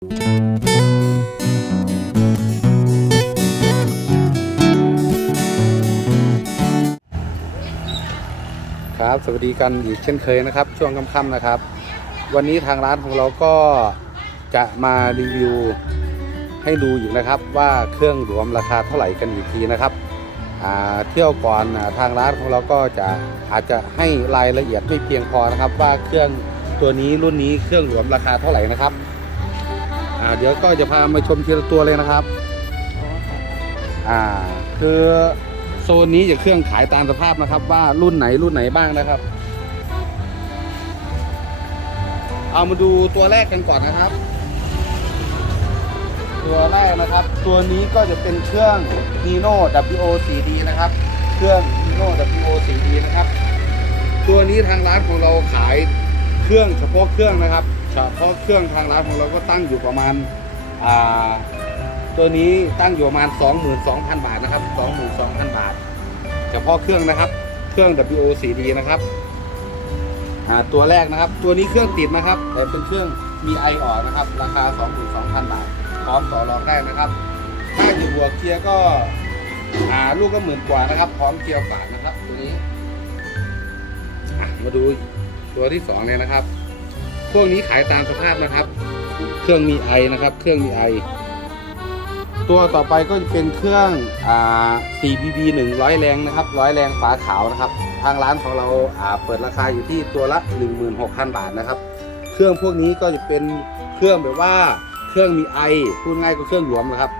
ครับสวัสดีกันอีกเช่นเคยนะครับ ช่วงค่ำๆนะครับ วันนี้ทางร้านของเราก็จะมารีวิวให้ดูอีกนะครับ ว่าเครื่องรวมราคาเท่าไหร่กันอีกทีนะครับเที่ยวก่อนทางร้านของเราก็จะอาจจะให้รายละเอียดไม่เพียงพอนะครับ ว่าเครื่องตัวนี้รุ่นนี้เครื่องรวมราคาเท่าไหร่นะครับ อ่าเดี๋ยวก็จะพามาชมทีละตัวเลยนะครับอ่าคือโซนนี้จะเครื่องขายตามสภาพนะครับ ว่ารุ่นไหนรุ่นไหนบ้างนะครับ เอามาดูตัวแรกกันก่อนนะครับ ตัวแรกนะครับ ตัวนี้ก็จะเป็นเครื่อง Hino WO 4D นะครับ เครื่อง Hino WO 4D นะครับ ตัวนี้ทางร้านของเราขายเครื่องเฉพาะเครื่องนะครับ เฉพาะเครื่องทางร้านของเราก็ตั้งอยู่ประมาณอ่าตัวนี้ตั้งอยู่ประมาณ 22,000 บาทนะครับ 22,000 บาท เฉพาะเครื่องนะครับ เครื่อง WO 4D นะครับอ่าตัวแรกนะครับ ตัวนี้เครื่องติดนะครับ แต่เป็นเครื่องมีไอออกนะครับ ราคา 22,000 บาท พร้อมต่อรองได้นะครับถ้าอยู่หัวเกียร์ก็อ่าลูกก็หมื่นกว่านะครับ พร้อมเกียร์ฝาดนะครับ ตัวนี้ มาดูตัวที่สองเลยนะครับ พวกนี้ขายตามสภาพนะครับ เครื่องมีไอนะครับ เครื่องมีไอ ตัวต่อไปก็จะเป็นเครื่องอ่า 4BB 100 แรงนะครับ100แรงฝาขาวนะครับ ทางร้านของเราอ่าเปิดราคาอยู่ที่ตัวละ 16,000 บาทนะครับ เครื่องพวกนี้ก็จะเป็นเครื่องแบบว่าเครื่องมีไอพูดง่ายก็เครื่องหลวมนะครับ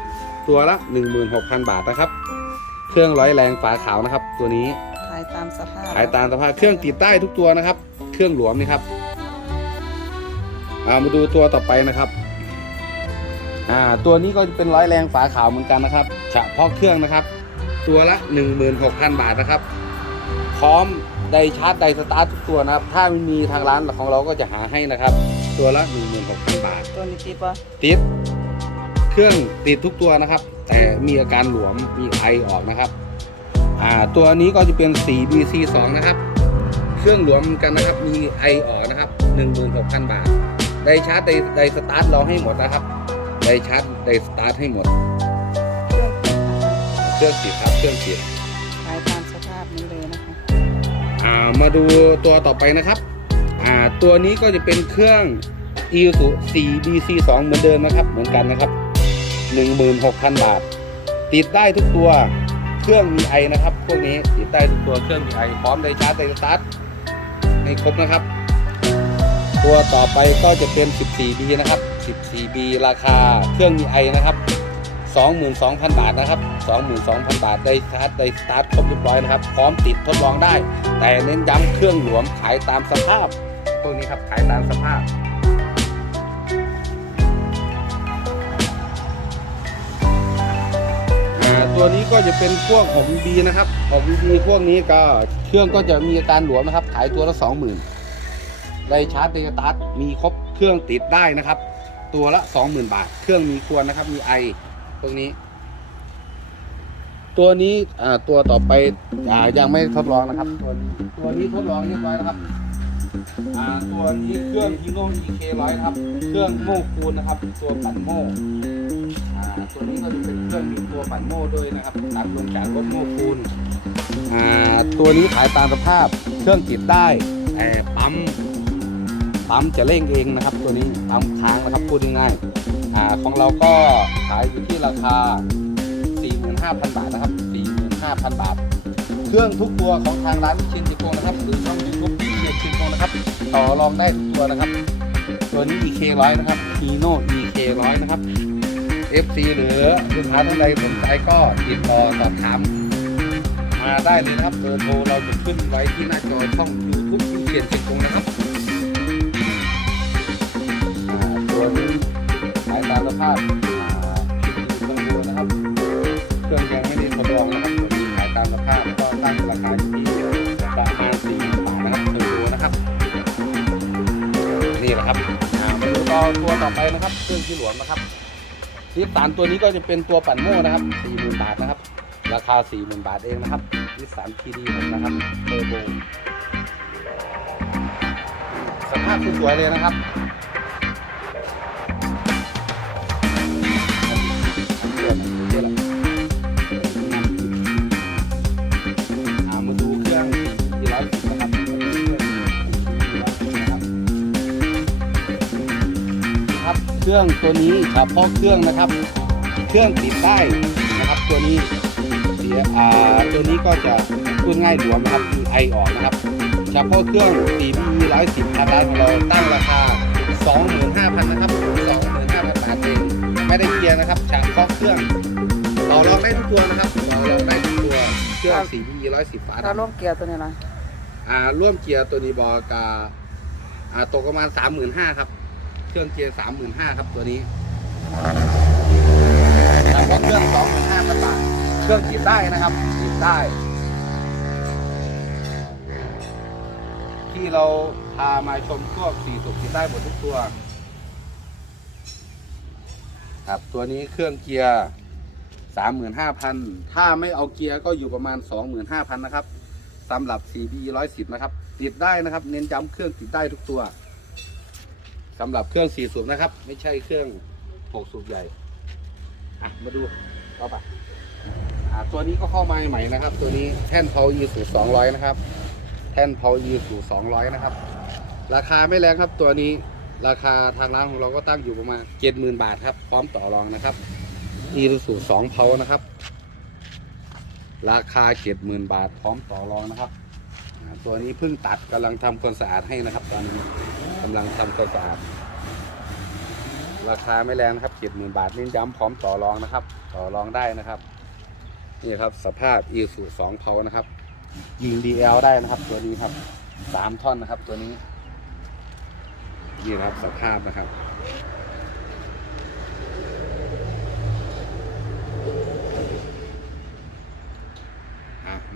ตัวละ 16,000 บาทนะครับ เครื่องร้อยแรงฝาขาวนะครับ ตัวนี้ขายตามสภาพขายตามสภาพเครื่องติดใต้ทุกตัวนะครับ เครื่องหลวมนี่ครับเอามาดูตัวต่อไปนะครับอ่าตัวนี้ก็จะเป็นร้อยแรงฝาขาวเหมือนกันนะครับเฉพาะเครื่องนะครับ ตัวละ 16,000 บาทนะครับ พร้อมไดชาร์จไดสตาร์ททุกตัวนะครับ ถ้าไม่มีทางร้านของเราก็จะหาให้นะครับ ตัวละ 16,000 บาท ตัวนี้ติดปะติดเครื่องติดทุกตัวนะครับ แต่มีอาการหลวมมีไอออกนะครับอ่าตัวนี้ก็จะเป็น 4BC2 นะครับ เครื่องหลวมเหมือนกันนะครับ มีไอออกนะครับ 16,000 บาท ไดชาร์จไดไดสตาร์ทเราให้หมดนะครับไดชาร์จไดสตาร์ทให้หมด เครื่องติดนะคะเครื่องติดครับเครื่องติดขายตามสภาพนี้เลยนะคะอ่ามาดูตัวต่อไปนะครับอ่าตัวนี้ก็จะเป็นเครื่อง e s u 4BC2 เหมือนเดิมนะครับ เหมือนกันนะครับ 16,000 บาท ติดได้ทุกตัวเครื่องมีไอนะครับ พวกนี้ติดได้ทุกตัวเครื่องมีไอพร้อมไดชาร์จไดสตาร์ทให้ครบนะครับ ตัวต่อไปก็จะเป็น 14B นะครับ 14B ราคาเครื่องมีไอนะครับ 22,000 บาทนะครับ 22,000 บาทได้ชาร์จได้สตาร์ทครบเรียบร้อยนะครับ พร้อมติดทดลองได้ แต่เน้นย้ำเครื่องหลวมขายตามสภาพ พวกนี้ครับขายตามสภาพตัวนี้ก็จะเป็นพวกของดีนะครับของดีพวกนี้ก็เครื่องก็จะมีอาการหลวมนะครับ ขายตัวละสองหมื่น ได้ชาร์จได้สตาร์ทมีครบเครื่องติดได้นะครับ ตัวละสองหมื่นบาท เครื่องมีควรนะครับ มีไอพวกนี้ ตัวนี้อ่าตัวต่อไปอยังไม่ทดลองนะครับ ตัวนี้ตัวนี้ทดลองเรียบร้อยนะครับอ่าตัวนี้เครื่องฮีโน่ EK ร้อยครับ เครื่องโม่คูณนะครับ ตัวปั่นโม่อ่าตัวนี้ก็จะเป็นเครื่องมีตัวปั่นโม่ด้วยนะครับตัดลงจากรถโม่คูณอ่าตัวนี้ขายตามสภาพ เครื่องติดได้แต่ปั๊ม ปั๊มจะเร่งเองนะครับ ตัวนี้ปั๊มค้างนะครับพูดง่ายๆอ่าของเราก็ขายอยู่ที่ราคา 45,000 บาทนะครับ 45,000 บาท เครื่องทุกตัวของทางร้านชินจิโกงนะครับหรือช่องยูทูบชินจิโกงนะครับต่อรองได้ทุกตัวนะครับ ตัวนี้ EK ร้อยนะครับ Hino EK ร้อยนะครับ FC หรือลูกค้าท่านใดสนใจก็ติดต่อสอบถาม มาได้เลยนะครับเบอร์โทรเราจะขึ้นไว้ที่หน้าจอช่อง YouTube ที่เขียนจิตตรงนะครับ วนี้ขายตามสภาพอ่าเครื่องดูนะครับ เครื่องยังไม่ได้ทดลองนะครับตัวนี้ขายตามสภาพก็ตั้งราคาอยู่ที่ประมาณ4บาทนะครับเทอร์โบนะครับ นี่แหละครับอ่ามาดูต่อตัวต่อไปนะครับ เครื่องที่หลวมนะครับลิฟสามตัวนี้ก็จะเป็นตัวปั่นโม่นะครับ40,000บาทนะครับ ราคา40,000บาทเองนะครับลิฟสามทีดีผมนะครับเทอร์โบสภาพสวยๆเลยนะครับ เครื่องตัวนี้เฉพาะเครื่องนะครับ เครื่องติดได้นะครับ ตัวนี้เสียอ่าตัวนี้ก็จะพูดง่ายหลวมนะครับคือไอออกนะครับเฉพาะเครื่อง 4B 110ทางร้านของเราตั้งราคา 25,000นะครับ25,000บาทเองไม่ได้เคลียร์นะครับเฉพาะเครื่องต่อรองได้ทุกตัวนะครับต่อรองได้ทุกตัวเครื่อง 4B 110ฝาถ้าดำร่วมเกียร์ตัวนี้นะอ่าร่วมเกียร์ตัวนี้บอกาอ่าตกประมาณ 35,000ครับ เครื่องเกียร์35,000ครับตัวนี้แล้วก็เครื่อง25,000บาทเครื่องติดได้นะครับติดได้ ที่เราพามาชมพวกสี่สุกติดได้หมดทุกตัว ครับตัวนี้เครื่องเกียร์35,000ถ้าไม่เอาเกียร์ก็อยู่ประมาณ25,000นะครับสำหรับ 4B 110 นะครับ ติดได้นะครับ เน้นย้ำเครื่องติดได้ทุกตัว สำหรับเครื่อง4สูบนะครับ ไม่ใช่เครื่อง6สูบใหญ่อะมาดูต่อไปอ่าตัวนี้ก็เข้ามาใหม่นะครับ ตัวนี้แท่น Power E สูบ200นะครับ แท่น Power E สูบ200นะครับ ราคาไม่แรงครับตัวนี้ราคาทางร้านของเราก็ตั้งอยู่ประมาณ70,000บาทครับ พร้อมต่อรองนะครับ E สูบ2 Power นะครับ ราคา70,000บาทพร้อมต่อรองนะครับ ตัวนี้เพิ่งตัดกำลังทำความสะอาดให้นะครับ ตอนนี้กำลังทำความสะอาด ราคาไม่แรงนะครับ70,000บาทเน้นย้ำพร้อมต่อรองนะครับ ต่อรองได้นะครับ นี่ครับสภาพ E สูบ2 Power นะครับ ยิง DL ได้นะครับ ตัวนี้ครับสามท่อนนะครับ ตัวนี้ นี่นะครับสภาพนะครับ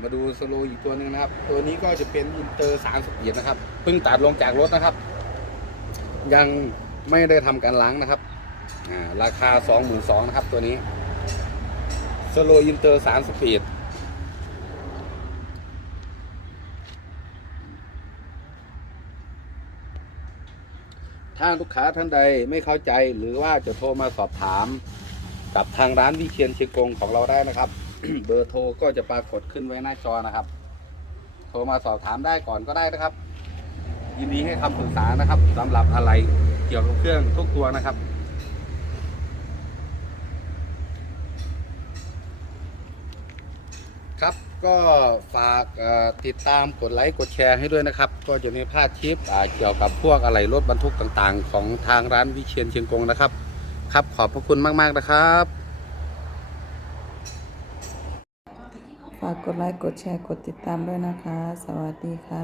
มาดูสโลอีกตัวหนึ่งนะครับ ตัวนี้ก็จะเป็นอินเตอร์สามสปีดนะครับเพิ่งตัดลงจากรถนะครับ ยังไม่ได้ทำการล้างนะครับอ่าราคา22,000นะครับ ตัวนี้สโลอินเตอร์สามสปีดถ้าลูกค้าท่านใดไม่เข้าใจหรือว่าจะโทรมาสอบถามกับทางร้านวิเชียนเชียงกงของเราได้นะครับ เบอร์โทรก็จะปรากฏขึ้นไว้หน้าจอนะครับ โทรมาสอบถามได้ก่อนก็ได้นะครับ ยินดีให้คำปรึกษานะครับสำหรับอะไรเกี่ยวกับเครื่องทุกตัวนะครับครับก็ฝากติดตามกดไลค์กดแชร์ให้ด้วยนะครับ ก็จะมีพาดคลิปเกี่ยวกับพวกอะไรรถบรรทุกต่างๆ ของทางร้านวิเชียนเชียงกงนะครับ ครับขอบพระคุณมาก ๆ นะครับ ฝากกดไลค์ กดแชร์ กดติดตามด้วยนะคะ สวัสดีค่ะ